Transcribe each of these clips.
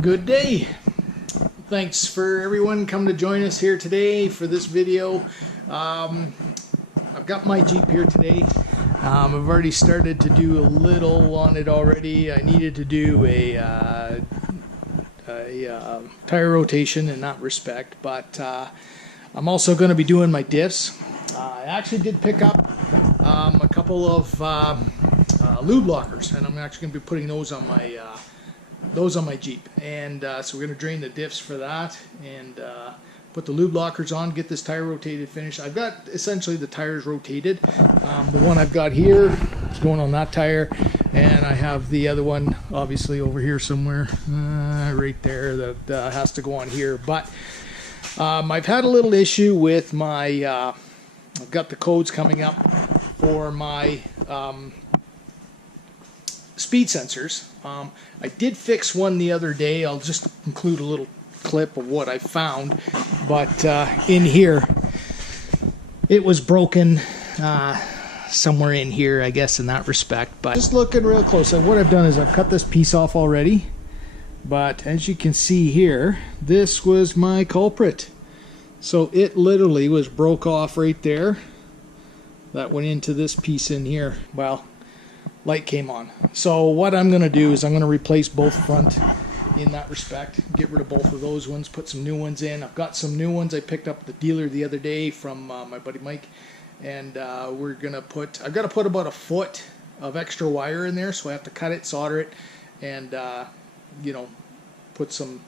Good day. Thanks for everyone coming to join us here today for this video. I've got my Jeep here today. I've already started to do a little on it already. I needed to do a tire rotation in that respect, but I'm also going to be doing my diffs. I actually did pick up a couple of Lube Lockers, and I'm actually going to be putting those on my Jeep, and so we're going to drain the diffs for that and put the Lube Lockers on, get this tire rotated finished. I've got essentially the tires rotated. The one I've got here is going on that tire, and I have the other one obviously over here somewhere right there that has to go on here. But I've had a little issue with my I've got the codes coming up for my speed sensors. I did fix one the other day. I'll just include a little clip of what I found, but in here it was broken somewhere in here, I guess, in that respect. But just looking real close, what I've done is I've cut this piece off already, but as you can see here, this was my culprit. So it literally was broke off right there. That went into this piece in here. Well, light came on. So what I'm going to do is I'm going to replace both front in that respect. Get rid of both of those ones, put some new ones in. I've got some new ones I picked up at the dealer the other day from my buddy Mike. And we're going to put, I've got to put about a foot of extra wire in there, so I have to cut it, solder it, and you know, put some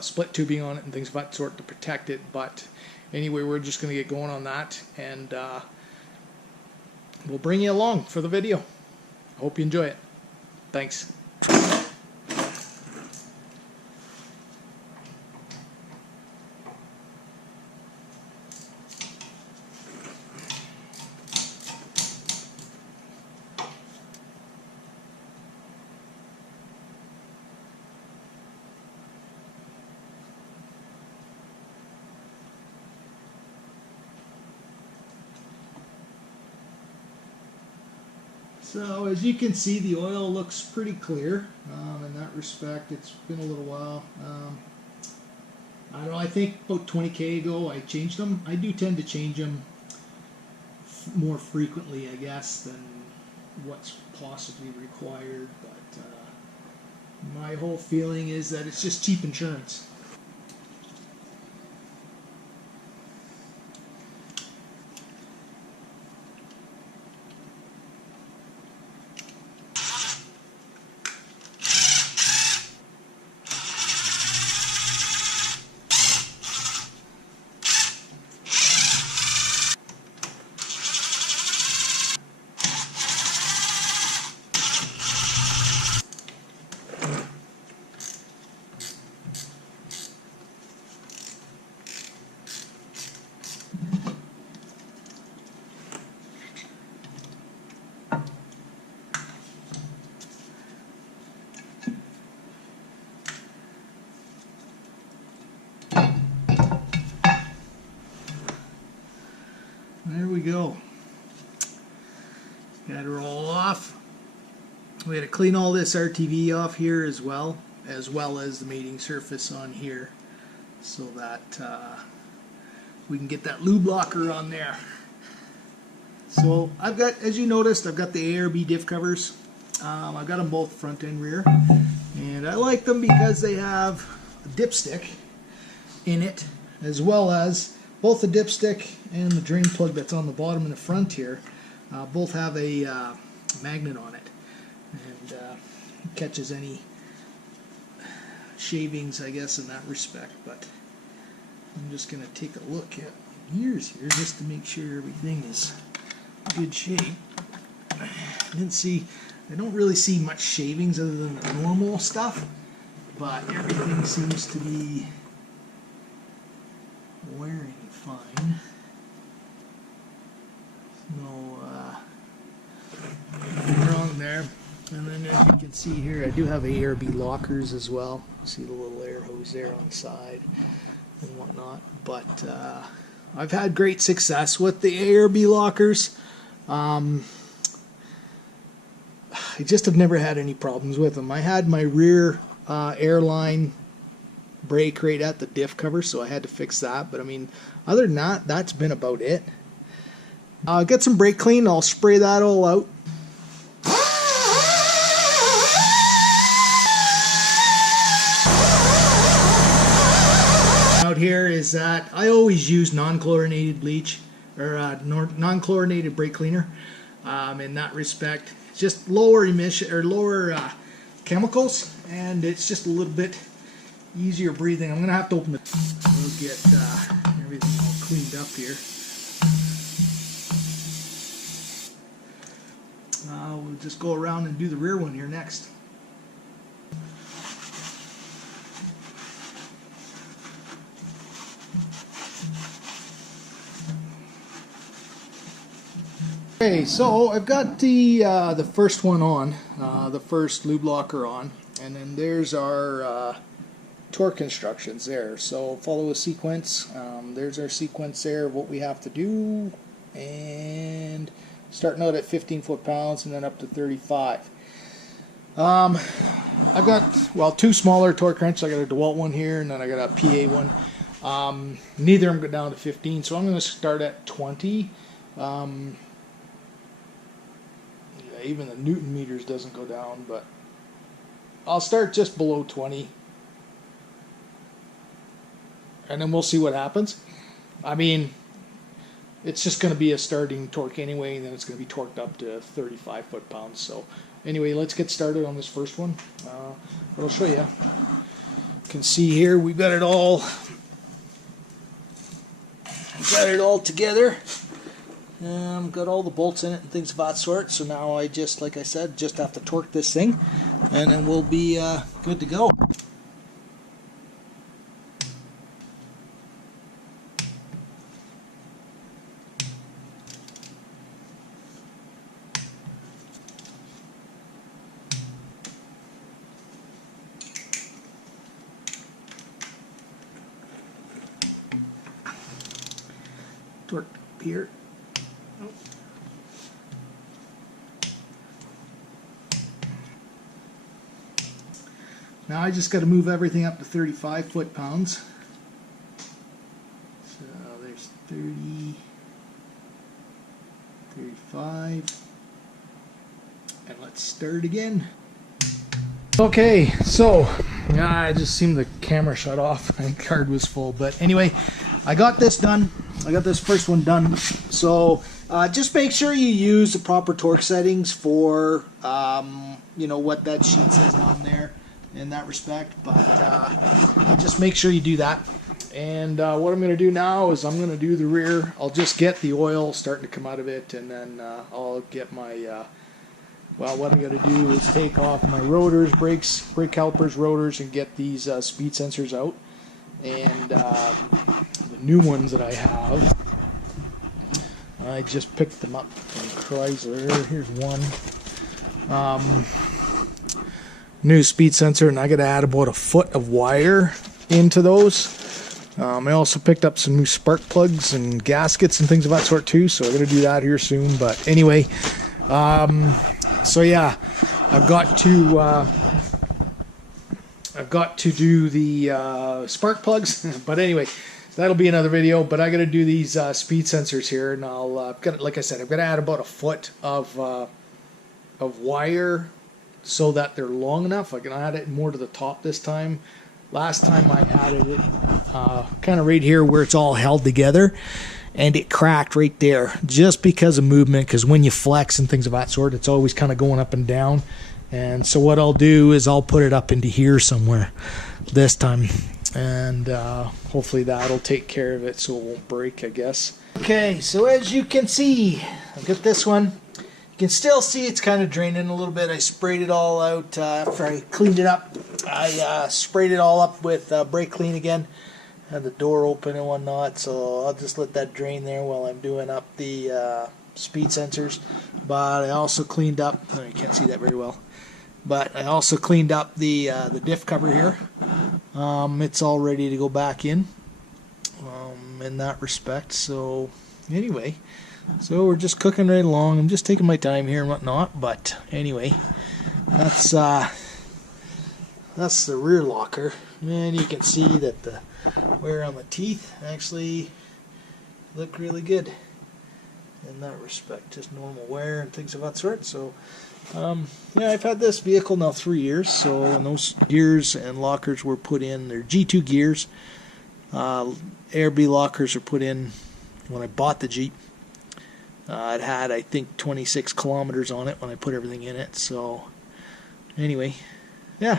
split tubing on it and things of that sort to protect it. But anyway, we're just going to get going on that, and we'll bring you along for the video. I hope you enjoy it. Thanks. So as you can see, the oil looks pretty clear in that respect. It's been a little while. I don't know, I think about 20K ago I changed them. I do tend to change them more frequently, I guess, than what's possibly required. But my whole feeling is that it's just cheap insurance. There we go. Got it all off. We had to clean all this RTV off here as well as the mating surface on here, so that we can get that lube locker on there. So I've got, as you noticed, I've got the ARB diff covers. I've got them both front and rear, and I like them because they have a dipstick in it, as well as both the dipstick and the drain plug that's on the bottom and the front here both have a magnet on it, and it catches any shavings, I guess, in that respect. But I'm just going to take a look at gears here just to make sure everything is in good shape. I don't really see much shavings other than the normal stuff, but everything seems to be wearing fine. No nothing wrong there. And then as you can see here, I do have ARB lockers as well. See the little air hose there on the side and whatnot. But I've had great success with the ARB lockers. I just have never had any problems with them. I had my rear airline brake right at the diff cover, so I had to fix that. But I mean, other than that, that's been about it. I'll get some brake clean. I'll spray that all out. Out here is that I always use non-chlorinated bleach or non-chlorinated brake cleaner. In that respect, it's just lower emission or lower chemicals, and it's just a little bit easier breathing. I'm gonna have to open it. We'll get everything all cleaned up here. We'll just go around and do the rear one here next. Okay, so I've got the first one on, the first lube locker on, and then there's our torque instructions there. So follow a sequence. There's our sequence there of what we have to do, and starting out at 15 foot-pounds and then up to 35. I've got, two smaller torque wrenches. I got a DeWalt one here, and then I got a PA one. Neither of them go down to 15, so I'm going to start at 20. Even the Newton meters doesn't go down, but I'll start just below 20, and then we'll see what happens. I mean, it's just going to be a starting torque anyway, and then it's going to be torqued up to 35 foot-pounds. So anyway, let's get started on this first one. I'll show you. You can see here we've got it all together. Got all the bolts in it and things of that sort. So now I just, like I said, just have to torque this thing, and then we'll be good to go. Torque here. Now I just got to move everything up to 35 foot-pounds. So there's 30, 35, and let's start again. Okay, so I just seemed the camera shut off. My card was full, but anyway, I got this done. I got this first one done. So just make sure you use the proper torque settings for what that sheet says on there in that respect, but just make sure you do that. And what I'm going to do now is I'm going to do the rear. I'll just get the oil starting to come out of it, and then I'll get my what I'm going to do is take off my rotors, brake calipers, rotors, and get these speed sensors out. And the new ones that I have, I just picked them up from Chrysler. Here's one. New speed sensor, and I got to add about a foot of wire into those. I also picked up some new spark plugs and gaskets and things of that sort too, so I'm going to do that here soon. But anyway, so yeah, I've got to do the spark plugs. But anyway, that'll be another video. But I got to do these speed sensors here, and I'll like I said, I've got to add about a foot of wire, so that they're long enough. I can add it more to the top this time. Last time I added it kind of right here where it's all held together, and it cracked right there just because of movement, because when you flex and things of that sort, it's always kind of going up and down. And so what I'll do is I'll put it up into here somewhere this time, and hopefully that'll take care of it so it won't break, I guess. Okay, so as you can see, I've got this one. You can still see it's kind of draining a little bit. I sprayed it all out after I cleaned it up. I sprayed it all up with brake clean again. Had the door open and whatnot, so I'll just let that drain there while I'm doing up the speed sensors. But I also cleaned up, oh, you can't see that very well, but I also cleaned up the diff cover here. It's all ready to go back in that respect. So anyway, so we're just cooking right along. I'm just taking my time here and whatnot, but anyway, that's That's the rear locker, and you can see that the wear on the teeth actually look really good in that respect, just normal wear and things of that sort. So yeah, I've had this vehicle now 3 years, so, and those gears and lockers were put in, they're G2 gears. ARB lockers are put in when I bought the Jeep. It had, I think, 26 kilometers on it when I put everything in it. So anyway, yeah,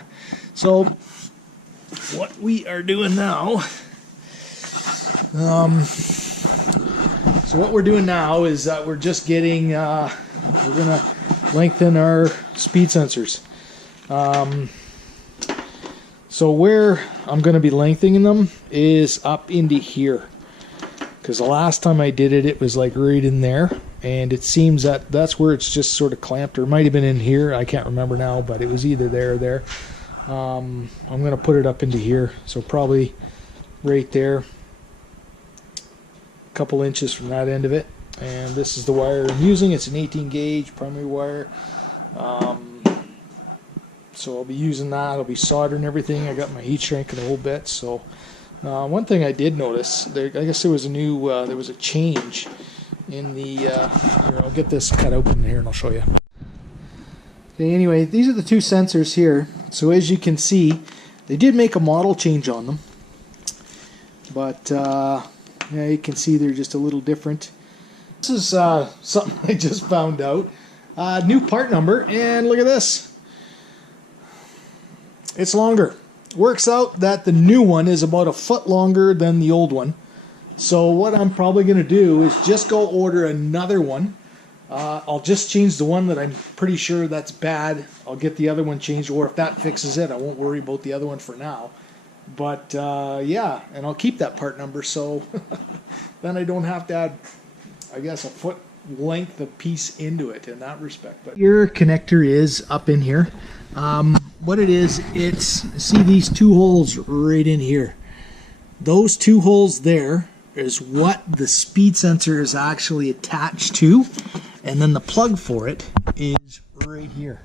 so what we are doing now, is that we're just getting, we're gonna lengthen our speed sensors. So where I'm gonna be lengthening them is up into here, because the last time I did it, it was like right in there, and it seems that that's where it's just sort of clamped, or it might have been in here, I can't remember now, but it was either there or there. I'm gonna put it up into here, so probably right there, a couple inches from that end of it. And this is the wire I'm using. It's an 18 gauge primary wire, so I'll be using that. I'll be soldering everything. I got my heat shrink and the whole bit. So one thing I did notice, I guess there was a new there was a change in the here, I'll get this cut open here and I'll show you. Okay, anyway, these are the two sensors here. So as you can see, they did make a model change on them, but yeah, you can see they're just a little different. This is something I just found out. New part number, and look at this. It's longer. Works out that the new one is about a foot longer than the old one. So what I'm probably going to do is just go order another one. I'll just change the one that I'm pretty sure that's bad. I'll get the other one changed, or if that fixes it, I won't worry about the other one for now. But yeah, and I'll keep that part number, so then I don't have to add, I guess, a foot length of piece into it in that respect. But your connector is up in here. What it is, it's, see these two holes right in here. Those two holes there is what the speed sensor is actually attached to, and then the plug for it is right here.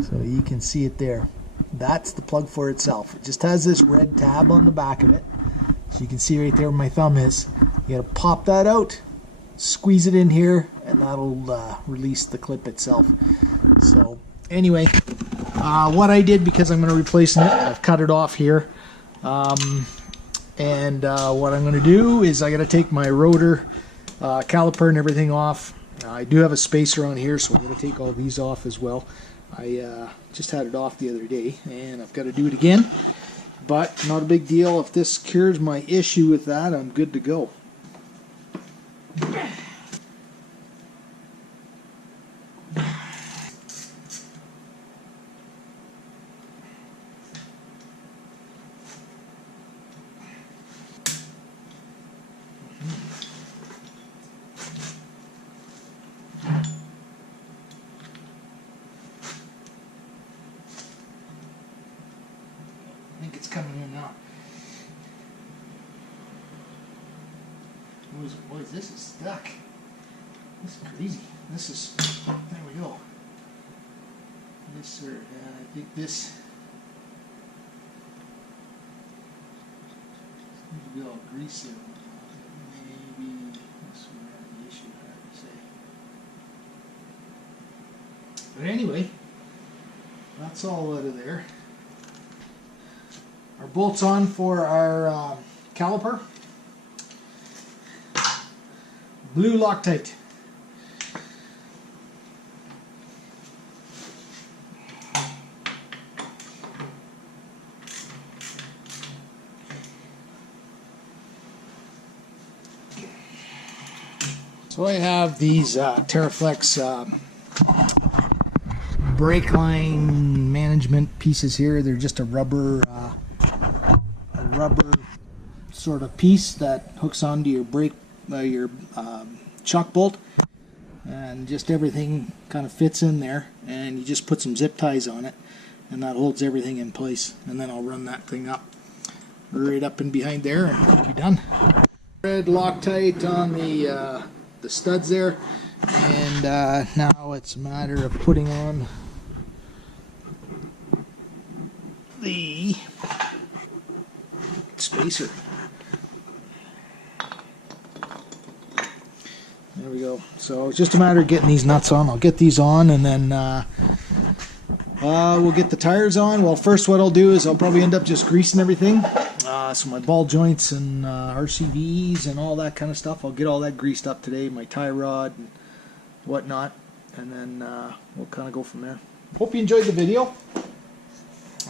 So you can see it there. That's the plug for itself. It just has this red tab on the back of it. So you can see right there where my thumb is. You gotta pop that out, squeeze it in here, and that'll release the clip itself. So anyway, what I did, because I'm going to replace it, I've cut it off here. And what I'm going to do is I got to take my rotor caliper and everything off. I do have a spacer on here, so I'm going to take all these off as well. I just had it off the other day, and I've got to do it again. But not a big deal. If this cures my issue with that, I'm good to go. I think it's coming in now. What is this? It's stuck. This is crazy. This is, there we go. This, I think this needs to be all greasy. Maybe this would have the issue, I have to say. But anyway, that's all out of there. Our bolts on for our caliper. Blue Loctite. So I have these Terraflex brake line management pieces here. They're just a rubber sort of piece that hooks onto your brake, your shock bolt, and just everything kind of fits in there, and you just put some zip ties on it, and that holds everything in place. And then I'll run that thing up right up and behind there, and it'll be done. Red Loctite on the studs there, and now it's a matter of putting on the spacer. There we go. So it's just a matter of getting these nuts on. I'll get these on, and then we'll get the tires on. Well, first what I'll do is I'll probably end up just greasing everything. So my ball joints and RCVs and all that kind of stuff, I'll get all that greased up today, my tie rod and whatnot, and then we'll kind of go from there. Hope you enjoyed the video.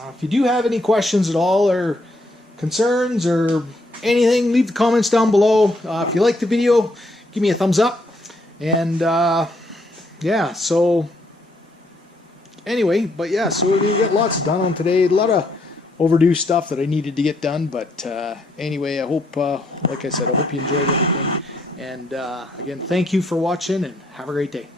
If you do have any questions at all or concerns or anything, leave the comments down below. If you like the video, give me a thumbs up. And yeah, so anyway, but yeah, so we got lots done on today. A lot of overdue stuff that I needed to get done, but anyway, I hope, like I said, I hope you enjoyed everything. And again, thank you for watching, and have a great day.